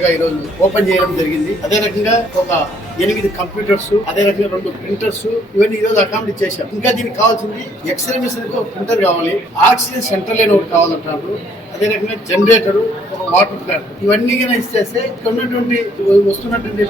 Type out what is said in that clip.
కొత్తగా ఈ రోజు ఓపెన్ చేయడం జరిగింది. అదే రకంగా ఒక 8 కంప్యూటర్స్, అదే రకంగా 2 ప్రింటర్స్, ఇవన్నీ ఈ రోజు అకామిడేట్ చేశాం. ఇంకా దీనికి కావాల్సింది ఎక్స్రే మిషన్ కి ఒక ప్రింటర్ కావాలి, ఆక్సిజన్ సెంట్రల్ లైన్ ఒకటి కావాలంటారు, అదే రకంగా జనరేటర్, ఒక వాటర్ ప్లాంట్, ఇవన్నీ ఇచ్చేస్తే ఇక్కడ ఉన్నటువంటి వస్తున్నటువంటి